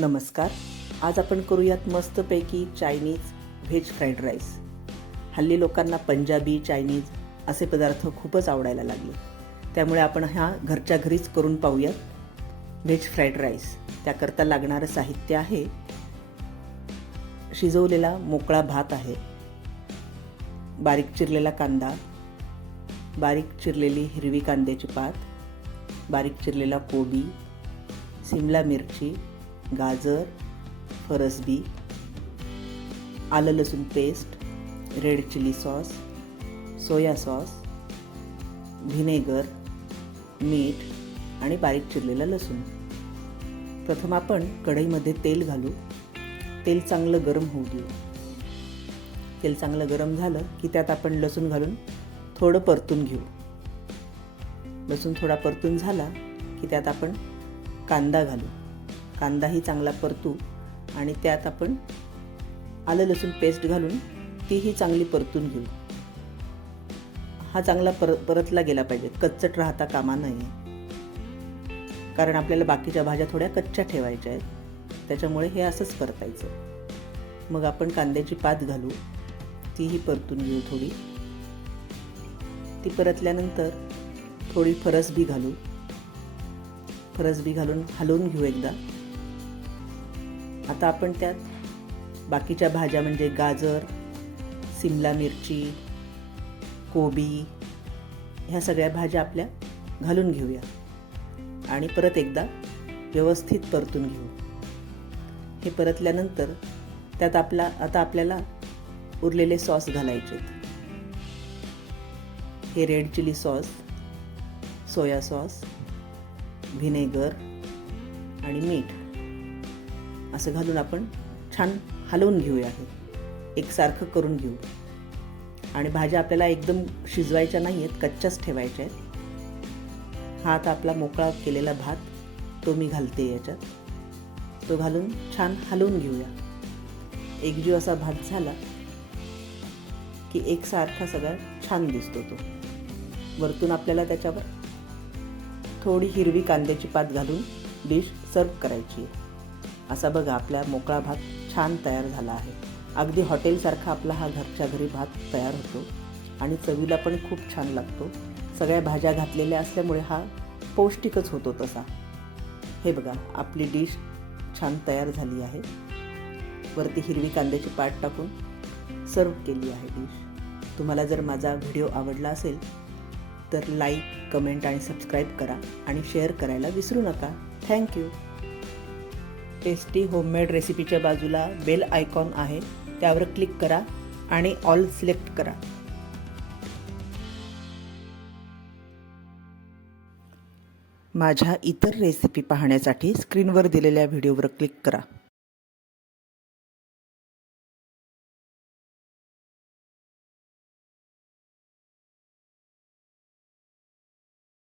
नमस्कार. आज आपण करूयात मस्तपैकी चायनीज व्हेज फ्राईड राईस. हल्ली लोकांना पंजाबी, चायनीज असे पदार्थ खूपच आवडायला लागले. त्यामुळे आपण हा घरच्या घरीच करून पाहूयात व्हेज फ्राईड राईस. त्याकरता लागणारं साहित्य आहे शिजवलेला मोकळा भात आहे, बारीक चिरलेला कांदा, बारीक चिरलेली हिरवी कांद्याची पात, बारीक चिरलेला कोबी, सिमला मिरची, गाजर, फरसबी, आलं लसूण paste, red chilli sauce, soya sauce, vinegar, मीठ आणि बारीक चिरलेला लसूण. प्रथम आपण कढईमध्ये तेल घालू. तेल चांगलं गरम होऊ देऊ. तेल चांगलं गरम झालं की त्यात आपण लसूण घालून थोडं परतून घेऊ. लसूण थोडा परतून झाला की त्यात आपण कांदा घालू. कांदाही चांगला परतू आणि त्यात आपण आलं लसूण पेस्ट घालून तीही चांगली परतून घेऊ. हा चांगला परतला गेला पाहिजे, कच्चट राहता कामा नये, कारण आपल्याला बाकीच्या भाज्या थोड्या कच्च्या ठेवायच्या आहेत. त्याच्यामुळे हे असंच परतायचं. मग आपण कांद्याची पात घालू, तीही परतून घेऊ थोडी. ती परतल्यानंतर थोडी फरसबी घालू. फरसबी घालून हलवून घेऊ एकदा. आता आपण त्यात बाकीच्या भाज्या म्हणजे गाजर, सिमला मिरची, कोबी ह्या सगळ्या भाज्या आपल्या घालून घेऊया आणि परत एकदा व्यवस्थित परतून घेऊ. हे परतल्यानंतर त्यात आता आपल्याला उरलेले सॉस घालायचे. हे red chilli sauce, soya sauce, vinegar आणि मीठ असं घालून आपण छान हलवून घेऊया. हे एकसारखं करून घेऊ. आणि भाज्या आपल्याला एकदम शिजवायच्या नाही आहेत, कच्च्याच ठेवायच्या आहेत. हा आता आपला मोकळा केलेला भात तो मी घालते याच्यात. तो घालून छान हलवून घेऊया. एकजीव असा भात झाला की एकसारखा सगळा छान दिसतो तो. वरतून आपल्याला त्याच्यावर थोडी हिरवी कांद्याची पात घालून डिश सर्व करायची आहे. असा बघा आपला मोकळा भात छान तयार झाला आहे. अगदी हॉटेलसारखा आपला हा घरच्या घरी भात तयार होतो आणि चवीला पण खूप छान लागतो. सगळ्या भाज्या घातलेल्या असल्यामुळे हा पौष्टिकच होतो तसा. हे बघा आपली डिश छान तयार झाली आहे. वरती हिरवी कांद्याची पात टाकून सर्व केली आहे डिश. तुम्हाला जर माझा व्हिडिओ आवडला असेल तर लाईक, कमेंट आणि सबस्क्राईब करा आणि शेअर करायला विसरू नका. थँक्यू. टेस्टी होममेड रेसिपीच्या बाजूला बेल आयकॉन आहे, त्यावर क्लिक करा आणि ऑल सिलेक्ट करा. माझ्या इतर रेसिपी पाहण्यासाठी स्क्रीनवर दिलेल्या व्हिडिओवर क्लिक करा.